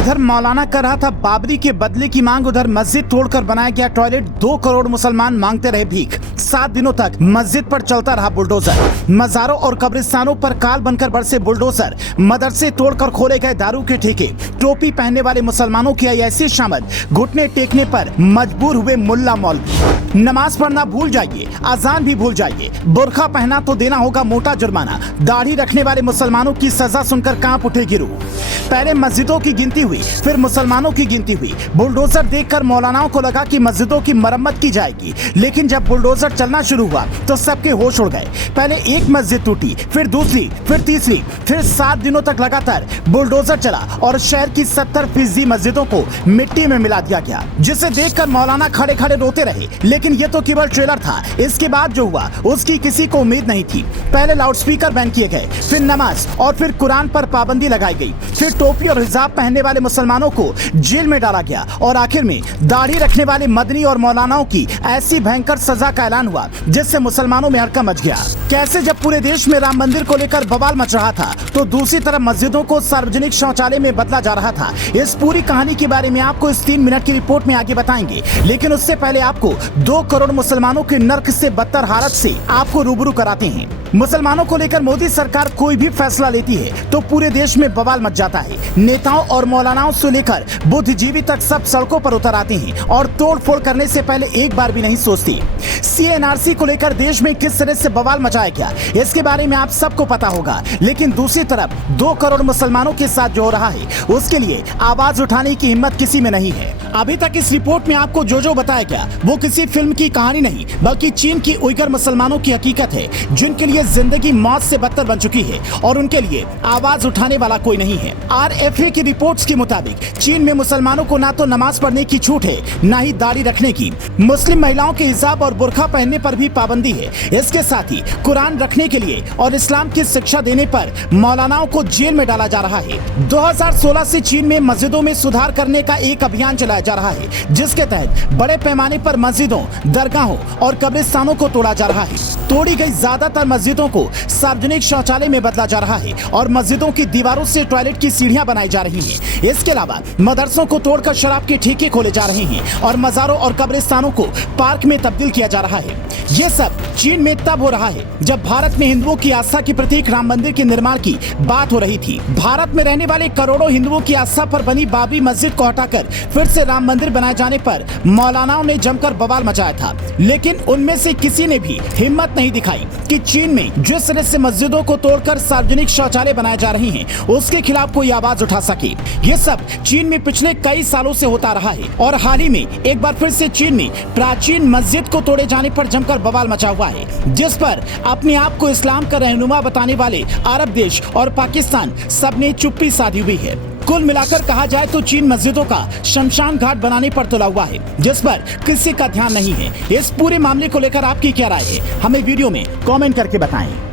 इधर मौलाना कर रहा था बाबरी के बदले की मांग, उधर मस्जिद तोड़कर बनाया गया टॉयलेट। 2 करोड़ मुसलमान मांगते रहे भीख। 7 दिनों तक मस्जिद पर चलता रहा बुलडोजर। मजारों और कब्रिस्तानों पर काल बनकर बरसे बुलडोजर। मदरसे तोड़कर खोले गए दारू के ठेके। टोपी पहनने वाले मुसलमानों की आई ऐसी शामत, घुटने टेकने पर मजबूर हुए मुल्ला मौलवी। नमाज पढ़ना भूल जाइए, अजान भी भूल जाइए, बुर्खा पहना तो देना होगा मोटा जुर्माना। दाढ़ी रखने वाले मुसलमानों की सजा सुनकर कांप उठेगी रूह। पहले मस्जिदों की गिनती हुई, फिर मुसलमानों की गिनती हुई। बुलडोजर देखकर मौलानाओं को लगा कि मस्जिदों की मरम्मत की जाएगी, लेकिन जब बुलडोजर चलना शुरू हुआ तो सबके होश उड़ गए। पहले एक मस्जिद टूटी, फिर दूसरी, फिर तीसरी, फिर 7 दिनों तक लगातार बुलडोजर चला और शहर की 70% मस्जिदों को मिट्टी में मिला दिया गया, जिसे देखकर मौलाना खड़े खड़े रोते रहे। लेकिन ये तो केवल ट्रेलर था। इसके बाद जो हुआ उसकी किसी को उम्मीद नहीं थी। पहले लाउडस्पीकर बैन किए गए, फिर नमाज और फिर कुरान पर पाबंदी लगाई गई, फिर टोपी और हिजाब पहनने वाले मुसलमानों को जेल में डाला गया और आखिर में दाढ़ी रखने वाले मदनी और मौलानाओं की ऐसी भयंकर सजा का ऐलान हुआ जिससे मुसलमानों में हड़कंप मच गया। कैसे जब पूरे देश में राम मंदिर को लेकर बवाल मच रहा था तो दूसरी तरफ मस्जिदों को सार्वजनिक शौचालय में बदला जा रहा था। इस पूरी कहानी के बारे में आपको इस 3 मिनट की रिपोर्ट में आगे बताएंगे, लेकिन उससे पहले आपको 2 करोड़ मुसलमानों के नर्क से बदतर हालत से आपको रूबरू कराते हैं। मुसलमानों को लेकर मोदी सरकार कोई भी फैसला लेती है तो पूरे देश में बवाल मच जाता है। नेताओं और मौलानाओं से लेकर बुद्धिजीवी तक सब सड़कों पर उतर आते हैं और तोड़फोड़ करने से पहले एक बार भी नहीं सोचते। CNRC को लेकर देश में किस तरह से बवाल मचाया गया, इसके बारे में आप सबको पता होगा। लेकिन दूसरी तरफ 2 करोड़ मुसलमानों के साथ जो हो रहा है उसके लिए आवाज उठाने की हिम्मत किसी में नहीं है। अभी तक इस रिपोर्ट में आपको जो बताया गया वो किसी फिल्म की कहानी नहीं, बल्कि चीन की उइगर मुसलमानों की हकीकत है, जिनके लिए जिंदगी मौत से बदतर बन चुकी है और उनके लिए आवाज उठाने वाला कोई नहीं है। RFA की रिपोर्ट्स के मुताबिक चीन में मुसलमानों को ना तो नमाज पढ़ने की छूट है, ना ही दाढ़ी रखने की। मुस्लिम महिलाओं के हिजाब और बुर्खा पहनने पर भी पाबंदी है। इसके साथ ही कुरान रखने के लिए और इस्लाम की शिक्षा देने पर मौलानाओं को जेल में डाला जा रहा है। 2016 से चीन में मस्जिदों में सुधार करने का एक अभियान चलाया जा रहा है, जिसके तहत बड़े पैमाने पर मस्जिदों, दरगाहों और कब्रिस्तानों को तोड़ा जा रहा है। तोड़ी गई ज्यादातर मस्जिदों को सार्वजनिक शौचालय में बदला जा रहा है और मस्जिदों की दीवारों से टॉयलेट की सीढ़ियां बनाई जा रही हैं। इसके अलावा मदरसों को तोड़कर शराब के ठेके खोले जा रहे हैं और मज़ारों और कब्रिस्तानों को पार्क में तब्दील किया जा रहा है। ये सब चीन में तब हो रहा है जब भारत में हिंदुओं की आस्था के प्रतीक राम मंदिर के निर्माण की बात हो रही थी। भारत में रहने वाले करोड़ों हिंदुओं की आस्था पर बनी बाबरी मस्जिद को हटाकर फिर से राम मंदिर बनाए जाने पर मौलानाओं ने जमकर बवाल मचाया था, लेकिन उनमें से किसी ने भी हिम्मत नहीं दिखाई कि चीन में जिस तरह से मस्जिदों को तोड़कर सार्वजनिक शौचालय बनाए जा रहे हैं उसके खिलाफ कोई आवाज उठा सके। ये सब चीन में पिछले कई सालों से होता रहा है और हाल ही में एक बार फिर से चीन में प्राचीन मस्जिद को तोड़े जाने पर जमकर बवाल मचा हुआ है, जिस पर अपने आप को इस्लाम का रहनुमा बताने वाले अरब देश और पाकिस्तान सबने चुप्पी साधी हुई है। कुल मिलाकर कहा जाए तो चीन मस्जिदों का शमशान घाट बनाने पर तुला हुआ है, जिस पर किसी का ध्यान नहीं है। इस पूरे मामले को लेकर आपकी क्या राय है, हमें वीडियो में कमेंट करके बताएं।